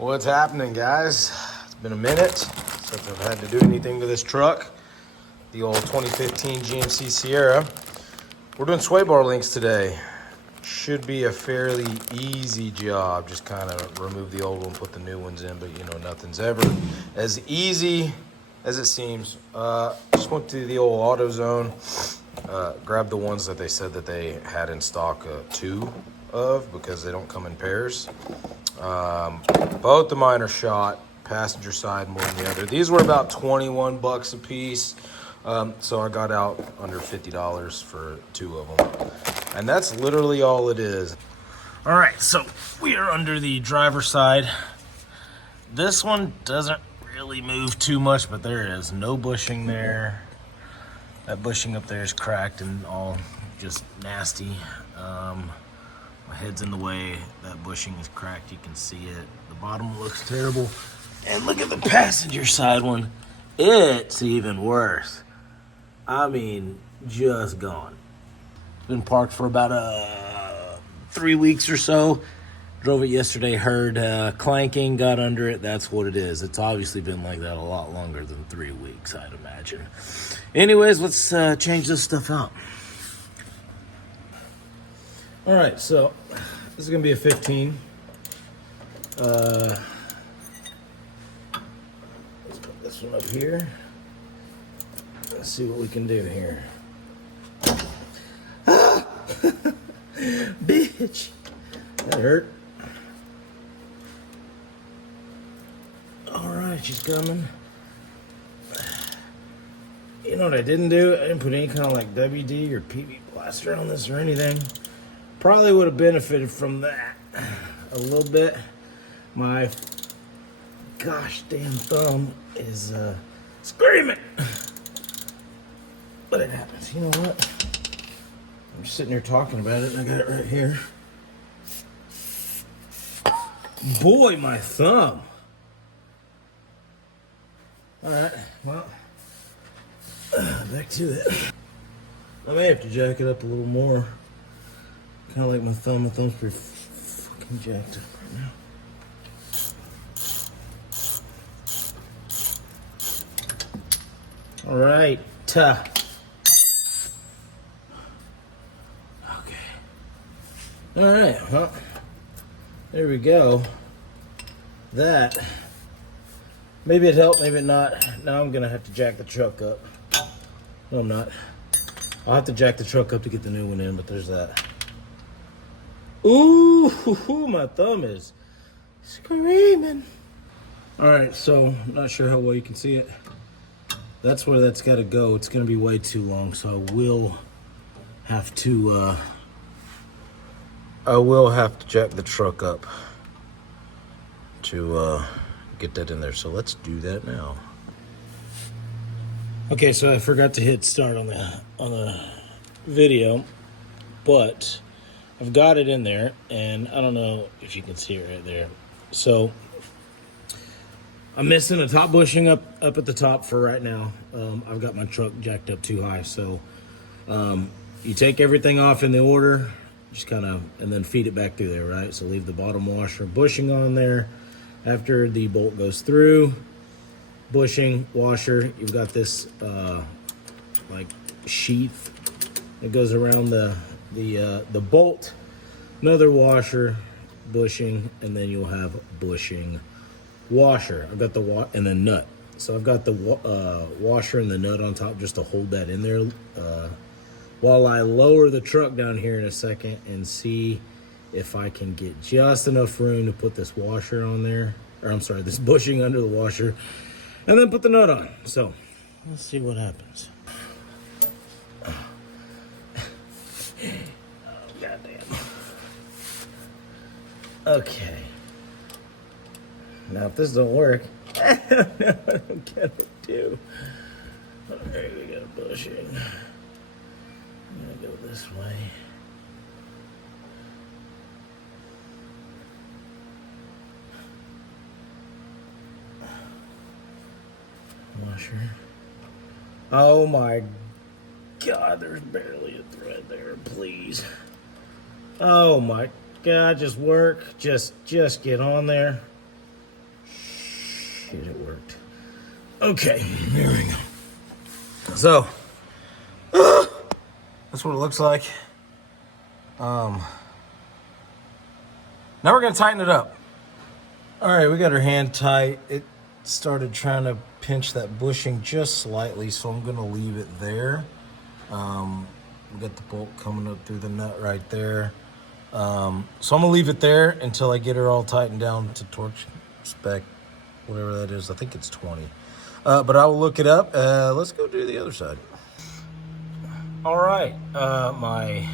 What's happening, guys? It's been a minute since I've had to do anything to this truck. The old 2015 GMC Sierra. We're doing sway bar links today. Should be a fairly easy job. Just kind of remove the old one, put the new ones in, but you know, nothing's ever as easy as it seems. Just went to the old AutoZone, grabbed the ones that they said that they had in stock, 2 of, because they don't come in pairs. Both of mine are shot, passenger side more than the other. These were about 21 bucks a piece. So I got out under $50 for 2 of them. And that's literally all it is. All right, so we are under the driver's side. This one doesn't really move too much, but there is no bushing there. That bushing up there is cracked and all just nasty. My head's in the way. That bushing is cracked. You can see it. The bottom looks terrible. And look at the passenger side one. It's even worse. I mean, just gone. Been parked for about 3 weeks or so. Drove it yesterday, heard clanking, got under it. That's what it is. It's obviously been like that a lot longer than 3 weeks, I'd imagine. Anyways, let's change this stuff out. All right, so this is gonna be a 15. Let's put this one up here. Let's see what we can do here. Ah! Bitch, that hurt. All right, she's coming. You know what I didn't do? I didn't put any kind of like WD or PV plaster on this or anything. Probably would have benefited from that a little bit. My gosh damn thumb is screaming. But it happens. You know what? I'm just sitting here talking about it and I got it right here. Boy, my thumb. Alright, well, back to it. I may have to jack it up a little more. Kind of like my thumb. My thumb's pretty fucking jacked up right now. All right. Okay. All right. Well, there we go. That. Maybe it helped, maybe not. Now I'm going to have to jack the truck up. No, I'm not. I'll have to jack the truck up to get the new one in, but there's that. Ooh, my thumb is screaming. All right, so I'm not sure how well you can see it. That's where that's got to go. It's going to be way too long, so I will have to jack the truck up to get that in there. So let's do that now. Okay, so I forgot to hit start on the video, but I've got it in there, and I don't know if you can see it right there. So I'm missing a top bushing up at the top for right now. I've got my truck jacked up too high. So you take everything off in the order, just kind of, and then feed it back through there, right? So leave the bottom washer bushing on there. After the bolt goes through, bushing, washer, you've got this like sheath that goes around the bolt, another washer, bushing, and then you'll have bushing, washer. I've got the and then nut. So I've got the washer and the nut on top just to hold that in there. While I lower the truck down here in a second and see if I can get just enough room to put this washer on there, or I'm sorry, this bushing under the washer, and then put the nut on. So let's see what happens. Okay. Now, if this don't work, I don't know what I'm gonna do. Alright, we got a bushing. I'm gonna go this way. Washer. Oh my God, there's barely a thread there, please. Oh my God, just work. Just get on there. shit, it worked. Okay, there we go. So, that's what it looks like. Now we're gonna tighten it up. All right, we got our hand tight. It started trying to pinch that bushing just slightly, so I'm gonna leave it there. We got the bolt coming up through the nut right there. So I'm gonna leave it there until I get her all tightened down to torque spec, whatever that is. I think it's 20. But I will look it up. Let's go do the other side. All right, my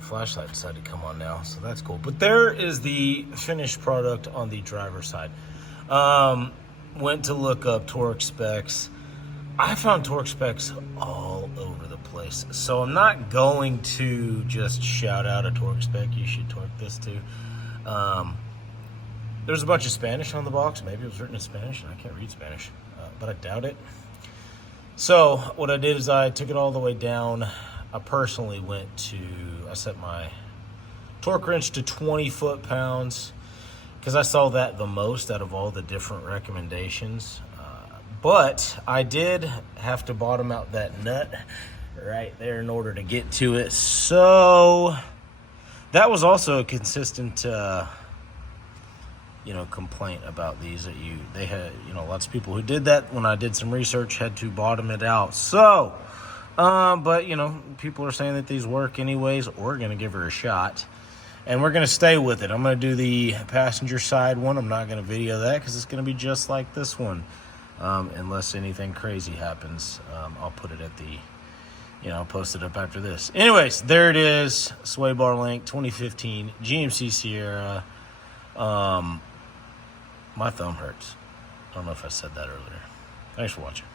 flashlight decided to come on now, so that's cool. But there is the finished product on the driver's side. Went to look up torque specs. I found torque specs all over the place, so I'm not going to just shout out a torque spec. You should torque this too. There's a bunch of Spanish on the box. Maybe it was written in Spanish, and I can't read Spanish, but I doubt it. So what I did is I took it all the way down. I personally I set my torque wrench to 20 foot-pounds because I saw that the most out of all the different recommendations. But I did have to bottom out that nut right there in order to get to it. So that was also a consistent, complaint about these that they had, lots of people who did that when I did some research had to bottom it out. So, but people are saying that these work anyways. We're going to give her a shot and we're going to stay with it. I'm going to do the passenger side one. I'm not going to video that because it's going to be just like this one. Unless anything crazy happens, I'll put it at the, I'll post it up after this. Anyways, there it is. Sway bar link, 2015 GMC Sierra. My thumb hurts. I don't know if I said that earlier. Thanks for watching.